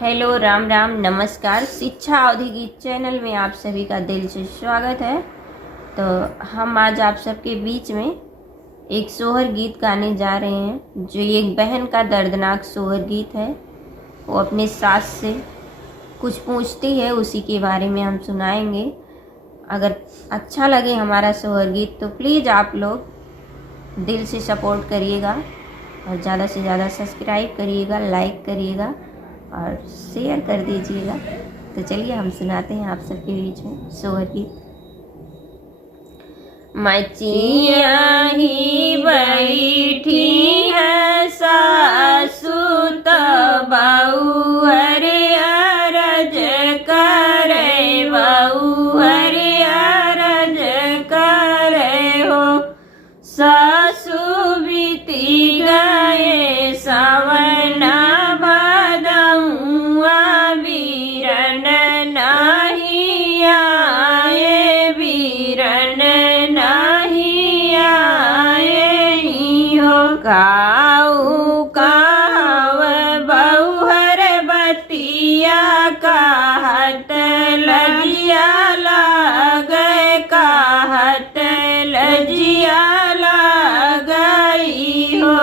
Hello, Ram Ram, नमस्कार। शिक्षा अवधि गीत चैनल में आप सभी का दिल से स्वागत है। तो हम आज आप सबके बीच में एक सोहर गीत गाने जा रहे हैं, जो एक बहन का दर्दनाक सोहर गीत है। वो अपने सास से कुछ पूछती है, उसी के बारे में हम सुनाएंगे। अगर अच्छा लगे हमारा सोहर गीत तो प्लीज़ आप लोग दिल से सपोर्ट करिएगा और ज़्यादा से ज़्यादा सब्सक्राइब करिएगा, लाइक करिएगा और शेयर कर दीजिएगा। तो चलिए हम सुनाते हैं आप सबके बीच में सोहर गीत। मचिया ही बैठी है सासु बहू हरे अरज करे, बहू हरे अरज करे हो। सासु बीती गए सावना काऊ काव बहुहर बतिया कहत लजिया लगे, कहत लजिया लगई हो।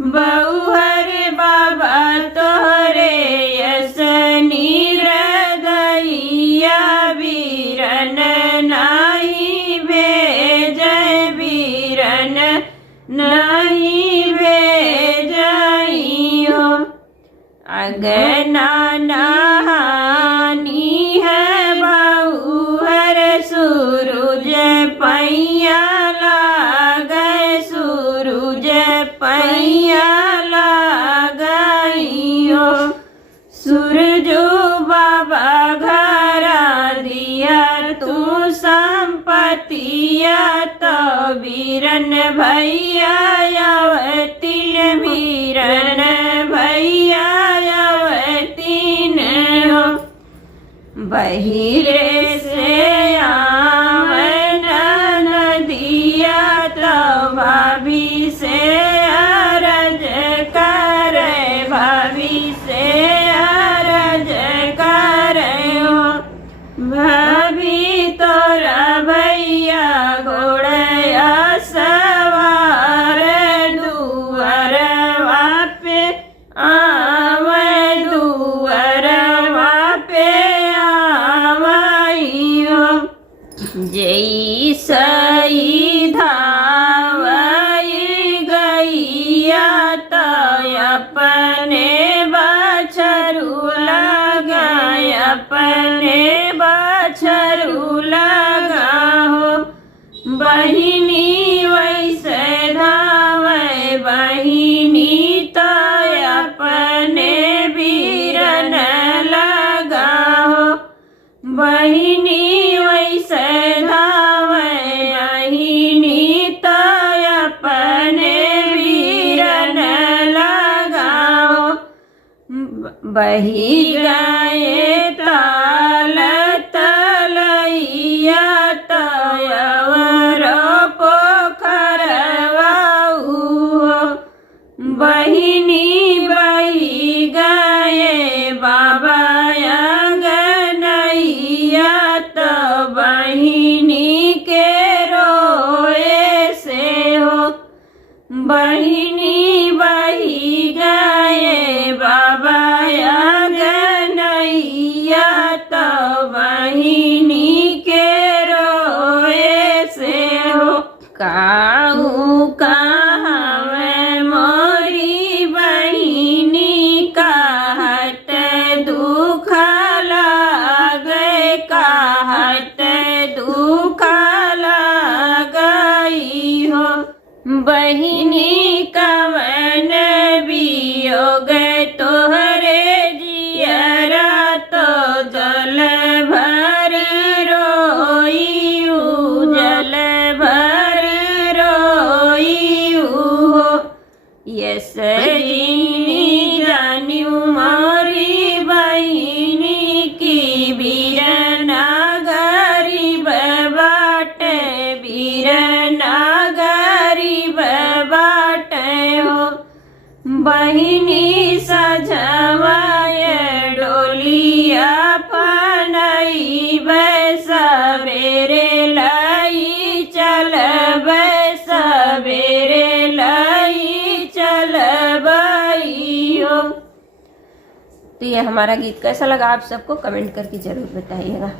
बहुहर बाबा तोहरे यसनी हृदयिया, बीरन नाही भेजै, बीरन नहीं भेजई हो। अगना नहानी है बहुहर सूरज पैया लागे, सूरज पैया लागई हो। सूरजो बाबा घरा दिया तू संपतिया, तो बीरन भैया अवतीन, बीरन भैया अवतीन हो। बहिरे से आवन नदिया, तो भाभी से अरज करे, भाभी से अरज करे हो। भाभी तोरा भैया घोड़या सवार, दुअरवा पे आवे, दुअरवा पे आवई हो। जई सई धावई गैया, तो अपने बछरू लगा, अपने बछरू लगा हो। बहिनी वैसे धावे, बहिनी तो अपने बीरन लगा हो। बहिनी वैसे धावे, बहिनी तो अपने बीरन लगा हो। बही गए ताल तलैया, तयवरो पोखरवा हो। बहिनी बही गए बाबा अंगनैया, तो बहिनी के रोए से हो। बहिनी बही गए बाबा अंगनैया, तो सवेरे लई चलब सवेरे लई चलबई हो। तो ये हमारा गीत कैसा लगा आप सबको कमेंट करके जरूर बताइएगा।